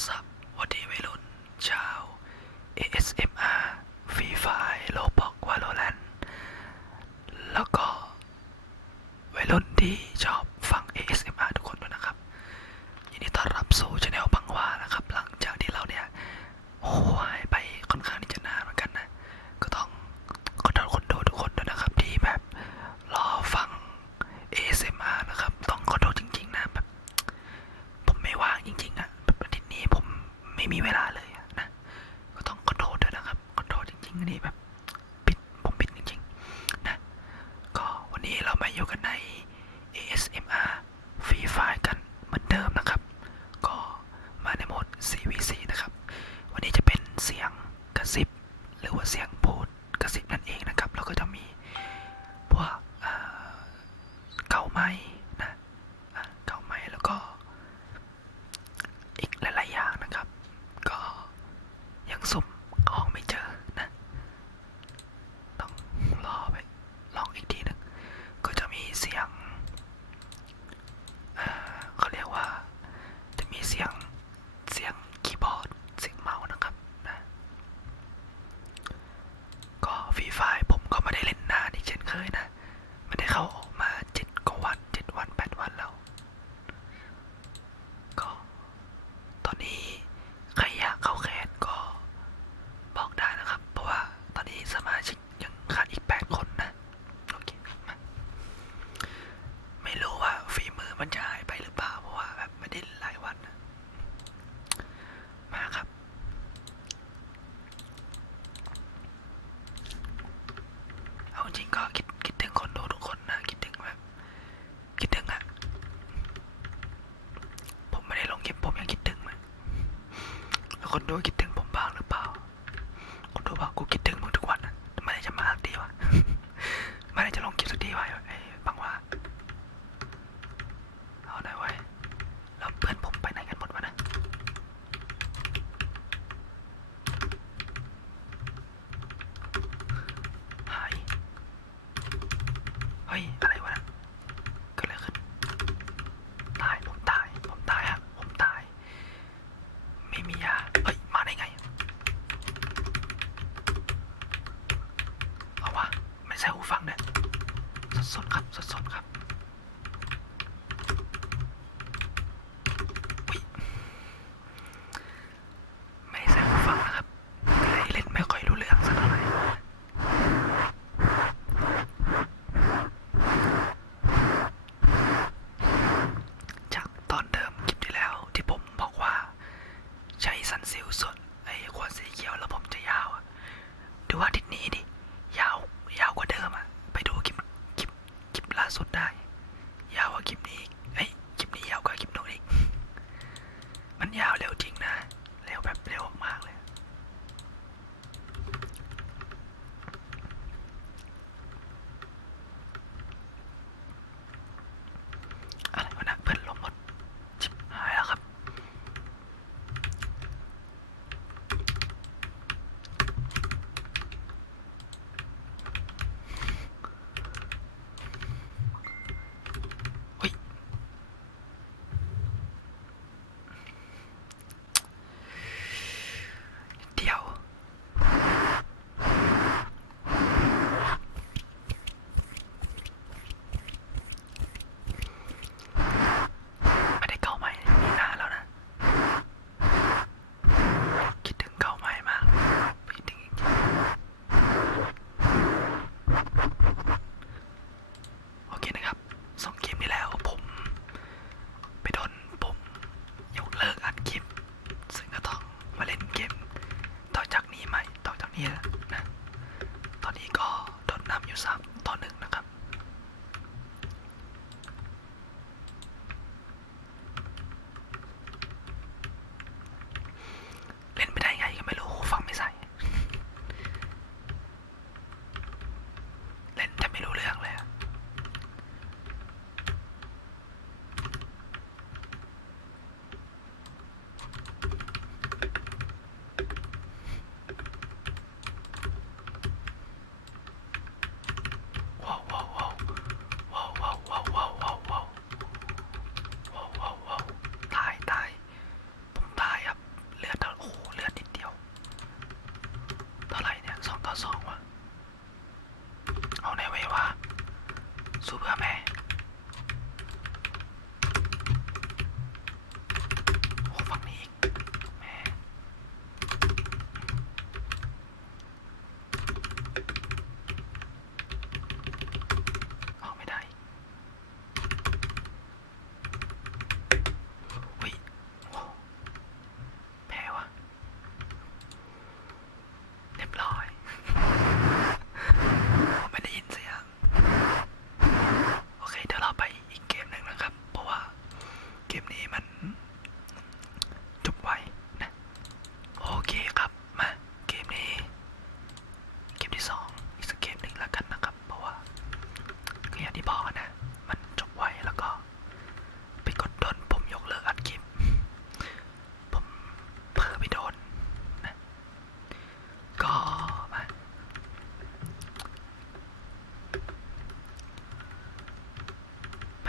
What's up? าในโหมด CVC นะครับ วันนี้จะเป็นเสียงกระซิบ หรือว่าเสียง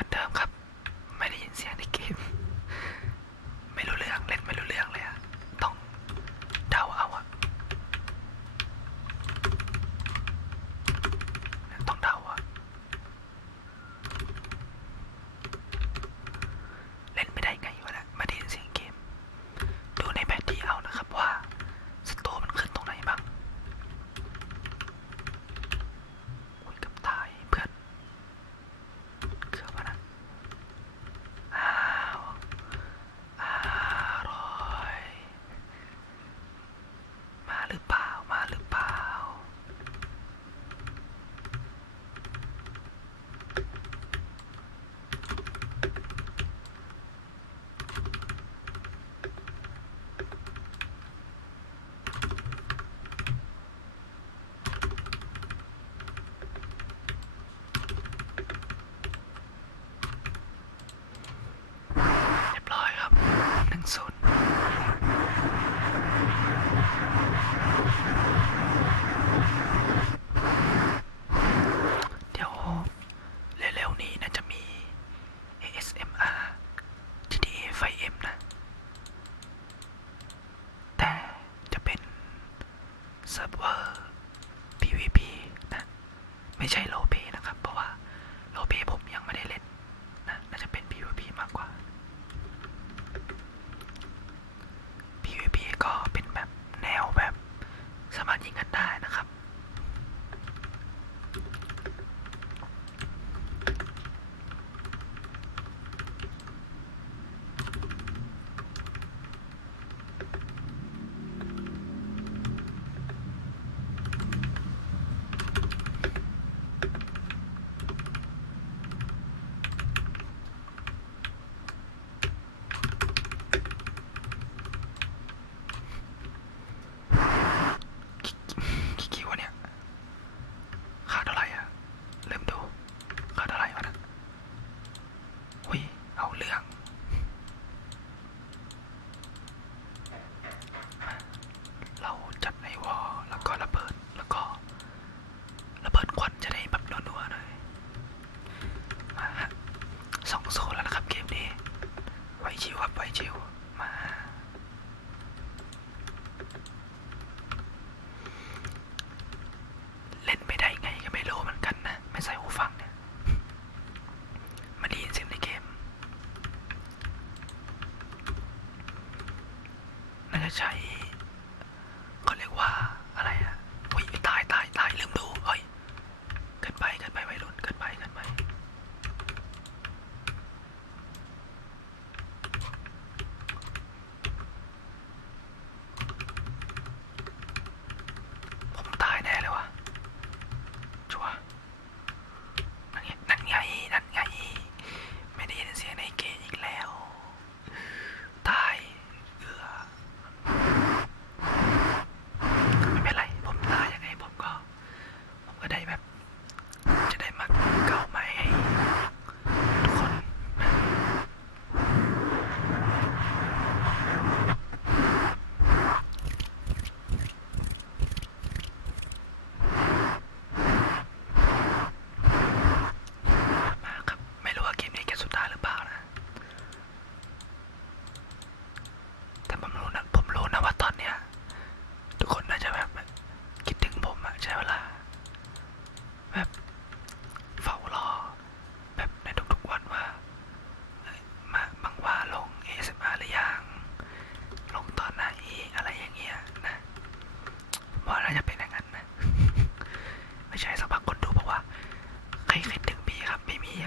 ือนเดิมครับ ไม่ได้ยินเสียงในเกม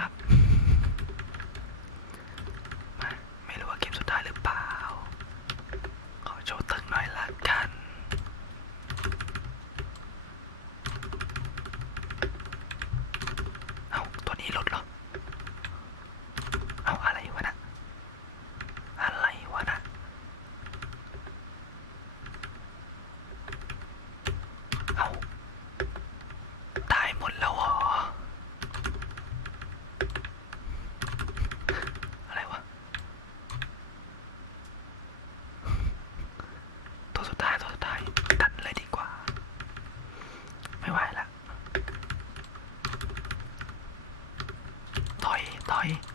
ครับ ไม่มีครับ มาไม่รู้ว่าเกมสุดท้ายหรือเปล่า ขอโชว์ตึงหน่อยละกัน เอาตัวนี้ลดเหรอ เอาอะไรวะนะ อะไรวะนะ เอาตายหมดแล้วเหรอ อะไรวะ ตัวสุดท้ายตัวสุดท้ายตัดเลยดีกว่า ไม่ไหวละถ อ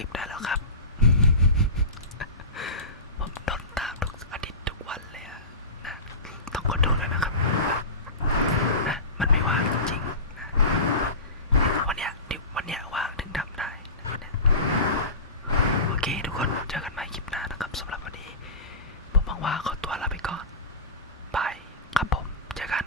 เก็บได้แล้วครั